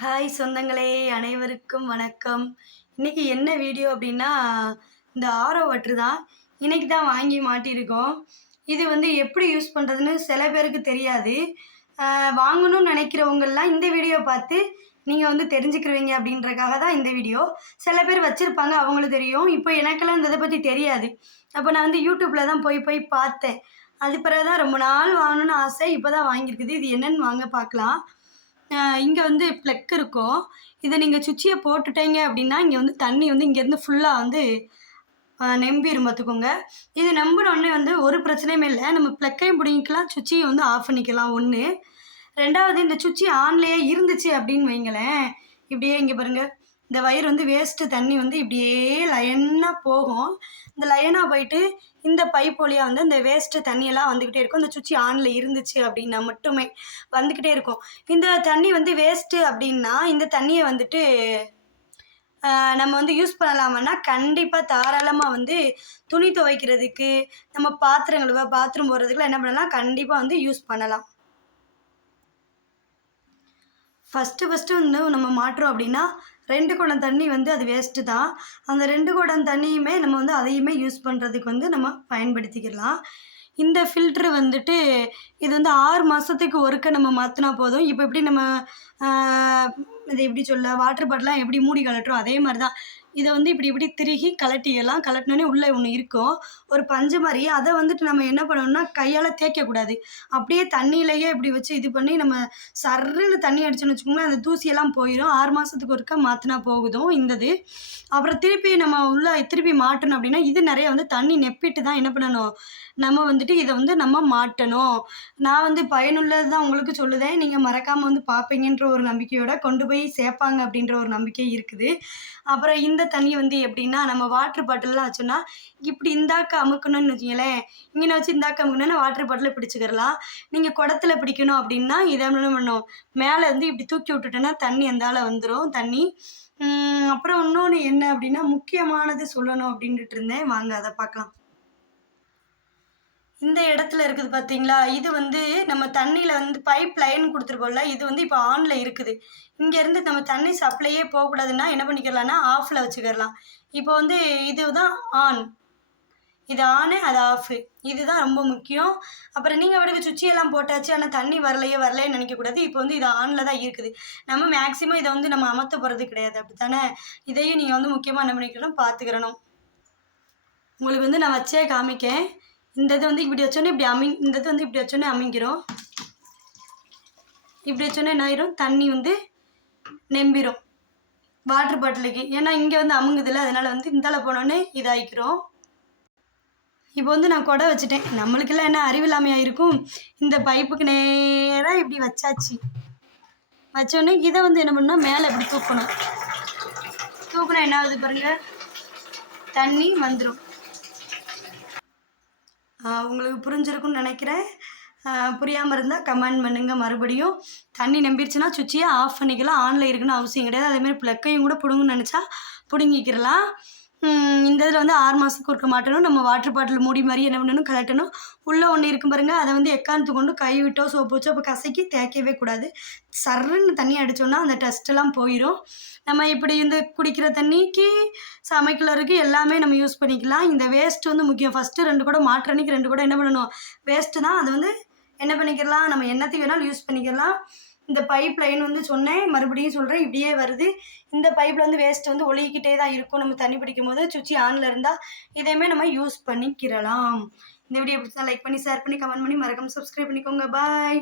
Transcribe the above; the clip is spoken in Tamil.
ஹாய் சொந்தங்களே அனைவருக்கும் வணக்கம். இன்றைக்கி என்ன வீடியோ அப்படின்னா இந்த ஆரோ வற்று தான். இன்றைக்கி தான் வாங்கி மாட்டியிருக்கோம். இது வந்து எப்படி யூஸ் பண்ணுறதுன்னு சில பேருக்கு தெரியாது. வாங்கணும்னு நினைக்கிறவங்கெல்லாம் இந்த வீடியோ பார்த்து நீங்கள் வந்து தெரிஞ்சுக்கிருவீங்க அப்படின்றக்காக தான் இந்த வீடியோ. சில பேர் வச்சுருப்பாங்க அவங்களுக்கு தெரியும். இப்போ எனக்கெல்லாம் இந்த இதை பற்றி தெரியாது. அப்போ நான் வந்து யூடியூப்பில் தான் போய் போய் பார்த்தேன். அது பிறகு தான் ரொம்ப நாள் வாங்கணும்னு ஆசை இப்போ தான் வாங்கியிருக்குது. இது என்னன்னு வாங்க பார்க்கலாம். இங்கே வந்து ப்ளக் இருக்கும். இதை நீங்கள் சுவிட்சியை போட்டுட்டீங்க அப்படின்னா இங்கே வந்து தண்ணி வந்து இங்கேருந்து ஃபுல்லாக வந்து நம்பிடும் பார்த்துக்கோங்க. இது நம்பினோடனே வந்து ஒரு பிரச்சனையுமே இல்லை. நம்ம ப்ளக்கையும் பிடிங்கிக்கலாம் சுவிட்சையும் வந்து ஆஃப் பண்ணிக்கலாம் ஒன்று ரெண்டாவது இந்த சுச்சி ஆன்லேயே இருந்துச்சு அப்படின்னு வைங்களேன். இப்படியே இங்கே பாருங்கள் இந்த வயிறு வந்து வேஸ்ட்டு தண்ணி வந்து இப்படியே லயனாக போகும். இந்த லயனாக போயிட்டு இந்த பைப் வழியாக வந்து இந்த வேஸ்ட்டு தண்ணியெல்லாம் வந்துக்கிட்டே இருக்கும். இந்த சுச்சி ஆனில் இருந்துச்சு அப்படின்னா மட்டுமே வந்துக்கிட்டே இருக்கும். இந்த தண்ணி வந்து வேஸ்ட்டு அப்படின்னா இந்த தண்ணியை வந்துட்டு நம்ம வந்து யூஸ் பண்ணலாமான்னா கண்டிப்பாக தாராளமாக வந்து துணி துவைக்கிறதுக்கு நம்ம பாத்திரம் பாத்ரூம் போகிறதுக்குலாம் என்ன பண்ணலாம்? கண்டிப்பாக வந்து யூஸ் பண்ணலாம். ஃபஸ்ட்டு ஃபஸ்ட்டு வந்து நம்ம மாட்டுறோம் அப்படின்னா ரெண்டு குடம் தண்ணி வந்து அது வேஸ்ட்டு தான். அந்த ரெண்டு குடம் தண்ணியுமே நம்ம வந்து அதையுமே யூஸ் பண்ணுறதுக்கு வந்து நம்ம பயன்படுத்திக்கலாம். இந்த ஃபில்ட்ரு வந்துட்டு இது வந்து ஆறு மாதத்துக்கு ஒருக்க நம்ம மாற்றினா போதும். இப்போ எப்படி நம்ம இது எப்படி சொல்ல வாட்டர் பாட்டிலாம் எப்படி மூடி கலட்டுறோம் அதே மாதிரி தான் இதை வந்து இப்படி இப்படி திருகி கலட்டியெல்லாம் கலட்டினோடனே உள்ளே ஒன்று இருக்கும். ஒரு பஞ்சு மாதிரி. அதை வந்துட்டு நம்ம என்ன பண்ணணும்னா கையால் தேய்க்கக்கூடாது அப்படியே தண்ணியிலேயே இப்படி வச்சு இது பண்ணி நம்ம சர்றுன்னு தண்ணி அடிச்சோன்னு வச்சுக்கோங்களேன் அந்த தூசியெல்லாம் போயிடும் ஆறு மாதத்துக்கு ஒருக்கா மாற்றினா போகுதும் இந்தது. அப்புறம் திருப்பி நம்ம உள்ளே திருப்பி மாட்டணும் அப்படின்னா இது நிறைய வந்து தண்ணி நெப்பிட்டு தான் என்ன பண்ணணும்? நம்ம வந்துட்டு இதை வந்து நம்ம மாட்டணும். நான் வந்து பயனுள்ளது தான் உங்களுக்கு சொல்லுதேன். நீங்கள் மறக்காமல் வந்து பார்ப்பீங்கன்ற ஒரு நம்பிக்கையோட கொண்டு போய் சேர்ப்பாங்க அப்படின்ற ஒரு நம்பிக்கை இருக்குது. அப்புறம் இந்த தண்ணி வந்து எப்படின்னா நம்ம வாட்டர் பாட்டில்லாம் வச்சோம்னா இப்படி இந்தாக்க அமுக்கணும்னு வச்சுங்களேன் இங்கே வச்சு இந்தாக்க அமுக்கணும்னா வாட்டர் பாட்டிலை பிடிச்சிக்கிறலாம். நீங்கள் குடத்துல பிடிக்கணும் அப்படின்னா இதை என்ன பண்ணும் மேலே வந்து இப்படி தூக்கி விட்டுட்டோன்னா தண்ணி அந்தால வந்துடும் தண்ணி. அப்புறம் இன்னொன்று என்ன அப்படின்னா முக்கியமானது சொல்லணும் அப்படின்ட்டு இருந்தேன். வாங்க அதை பார்க்கலாம். இந்த இடத்துல இருக்குது பார்த்தீங்களா இது வந்து நம்ம தண்ணியில் வந்து பைப் லைன் கொடுத்துருக்கோம்ல இது வந்து இப்போ ஆனில் இருக்குது. இங்கேருந்து நம்ம தண்ணி சப்ளையே போகக்கூடாதுன்னா என்ன பண்ணிக்கலாம்னா ஆஃபில் வச்சுக்கிடலாம் இப்போ வந்து இதுதான் ஆன் இது ஆனு அது ஆஃபு இதுதான் ரொம்ப முக்கியம். அப்புறம் நீங்கள் அவருக்கு சுச்சியெல்லாம் போட்டாச்சு ஆனால் தண்ணி வரலையே வரலையே நினைக்கக்கூடாது. இப்போ வந்து இது ஆனில் தான் இருக்குது. நம்ம மேக்ஸிமம் இதை வந்து நம்ம அமர்த்த போகிறது கிடையாது. அப்படி தானே இதையும் நீங்கள் வந்து முக்கியமாக என்ன பண்ணிக்கணும் பார்த்துக்கிறணும் உங்களுக்கு வந்து நான் வச்சே காமிக்கேன். இந்த இது வந்து இப்படி வச்சோன்னே இப்படி அமிங் இந்த இது வந்து இப்படி வச்சோன்னே அமைங்கிறோம் இப்படி வச்சோன்னே என்ன ஆயிரும்? தண்ணி வந்து நெம்பிரும். வாட்டர் பாட்டிலுக்கு ஏன்னா இங்கே வந்து அமுங்குதில்ல அதனால் வந்து இந்தால போனோடனே இதாகிக்கிறோம் இப்போ வந்து நான் குடை வச்சுட்டேன். நம்மளுக்கெல்லாம் என்ன அறிவில்லாமையாக இருக்கும்? இந்த பைப்புக்கு நேராக இப்படி வச்சாச்சு. வச்சோடனே இதை வந்து என்ன பண்ணால் மேலே இப்படி தூக்கணும். தூக்குனா என்ன ஆகுது பாருங்கள் தண்ணி வந்துடும் உங்களுக்கு புரிஞ்சிருக்கும்னு நினைக்கிறேன். புரியாமல் இருந்தால் கமெண்ட் பண்ணுங்கள் மறுபடியும் தண்ணி நம்பிடுச்சுன்னா சுவிட்சையே ஆஃப் பண்ணிக்கலாம். ஆனில் இருக்குன்னு அவசியம் கிடையாது. அதேமாதிரி ப்ளக்கையும் கூட பிடுங்குன்னு நினச்சா பிடுங்கிக்கிறலாம் இந்த இதில் வந்து ஆறு மாதத்துக்கு ஒருக்க மாட்டணும். நம்ம வாட்டர் பாட்டில் மூடி மாதிரி என்ன பண்ணணும் கலட்டணும். உள்ளே ஒன்று இருக்கும் பாருங்கள் அதை வந்து எக்காந்து கொண்டு கை விட்டோ சோப்பு வச்சோ அப்போ கசக்கி தேய்க்கவே கூடாது. சர்ன்னு தண்ணி அடித்தோன்னா அந்த டஸ்ட்டெல்லாம் போயிடும் நம்ம இப்படி இந்த குடிக்கிற தண்ணிக்கு சமைக்கிறதுக்கு எல்லாமே நம்ம யூஸ் பண்ணிக்கலாம். இந்த வேஸ்ட் வந்து முக்கியம். ஃபஸ்ட்டு ரெண்டு கூட மாட்டுற அன்னைக்கு ரெண்டு கூட என்ன பண்ணணும்? வேஸ்ட்டு தான். அது வந்து என்ன பண்ணிக்கலாம்? நம்ம என்னத்தையும் வேணாலும் யூஸ் பண்ணிக்கலாம். இந்த பைப் லைன் வந்து சொன்னேன். மறுபடியும் சொல்கிறேன் இப்படியே வருது. இந்த பைப்பில் வந்து வேஸ்ட் வந்து ஒழுகிக்கிட்டே தான் இருக்கும். நம்ம தண்ணி பிடிக்கும் போது சுவிட்ச் ஆனில் இருந்தால் இதையுமே நம்ம யூஸ் பண்ணிக்கிறலாம். இந்த வீடியோ பிடிச்சா லைக் பண்ணி ஷேர் பண்ணி கமெண்ட் பண்ணி மறக்காம சப்ஸ்கிரைப் பண்ணிக்கோங்க. பாய்